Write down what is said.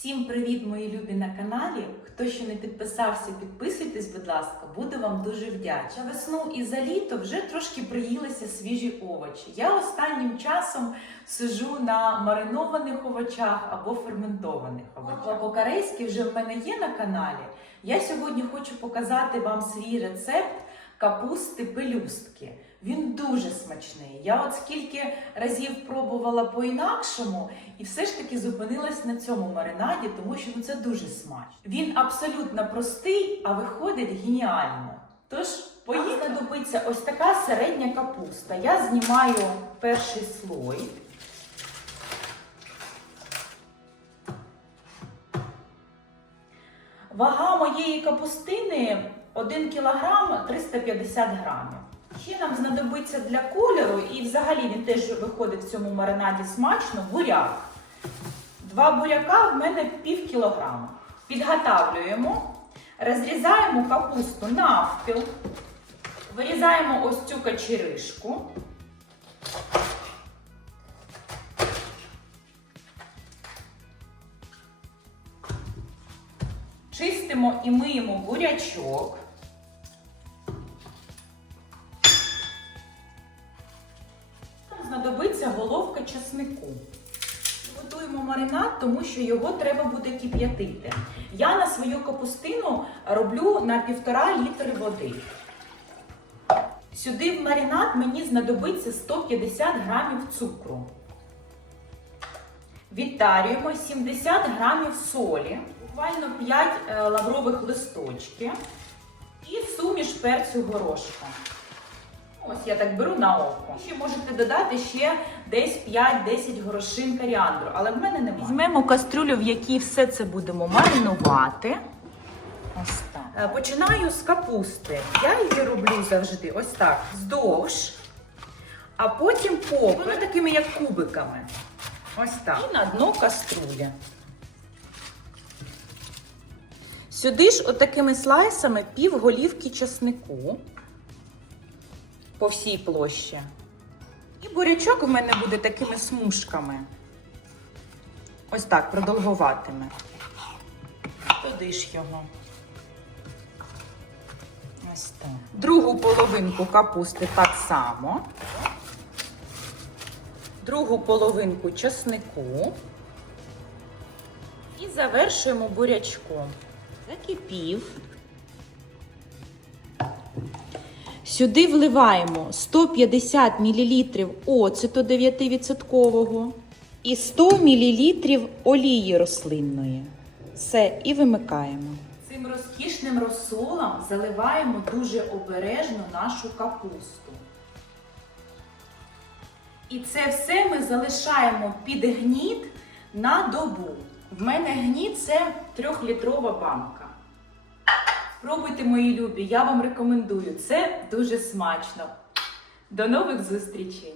Всім привіт, мої любі на каналі. Хто ще не підписався, підписуйтесь, будь ласка, буду вам дуже вдячна. Весну і за літо вже трошки приїлися свіжі овочі. Я останнім часом сижу на маринованих овочах або ферментованих овочах. По-корейськи вже в мене є на каналі. Я сьогодні хочу показати вам свій рецепт капусти пелюстки. Він дуже смачний. Я от скільки разів пробувала по-інакшому, і все ж таки зупинилась на цьому маринаді, тому що ну, це дуже смачно. Він абсолютно простий, а виходить геніально. Тож, поїхали. знадобиться ось така середня капуста. Я знімаю перший слой. Вага моєї капустини 1 кг 350 грамів. Ще нам знадобиться для кольору, і взагалі він теж виходить в цьому маринаді смачно, буряк. Два буряка в мене пів кілограма. Підготавлюємо, розрізаємо капусту навпіл, вирізаємо ось цю качеришку. Чистимо і миємо бурячок. Знадобиться головка чеснику. Готуємо маринад, тому що його треба буде кип'ятити. Я на свою капустину роблю на півтора літри води. Сюди в маринад мені знадобиться 150 грамів цукру. Відтарюємо 70 грамів солі, буквально 5 е, лаврових листочків і суміш перцю горошка. Ось я так беру на око. Ще можете додати ще десь 5-10 горошин коріандру, але в мене немає. Візьмемо кастрюлю, в якій все це будемо маринувати. Ось так. Е, Починаю з капусти. Я її роблю завжди ось так, вздовж, а потім попри, такими як кубиками. Ось так. І на дно каструлі. Сюди ж отакими слайсами пів голівки часнику по всій площі. І бурячок у мене буде такими смужками. Ось так, продовгуватиме. Туди ж його. Ось так. Другу половинку капусти так само. Другу половинку часнику. І завершуємо бурячком. Закипів. Сюди вливаємо 150 мл оцету 9% і 100 мл олії рослинної. Все, і вимикаємо. Цим розкішним розсолом заливаємо дуже обережно нашу капусту. І це все ми залишаємо під гніт на добу. В мене гніт це трьохлітрова банка. Спробуйте, мої любі, я вам рекомендую. Це дуже смачно. До нових зустрічей!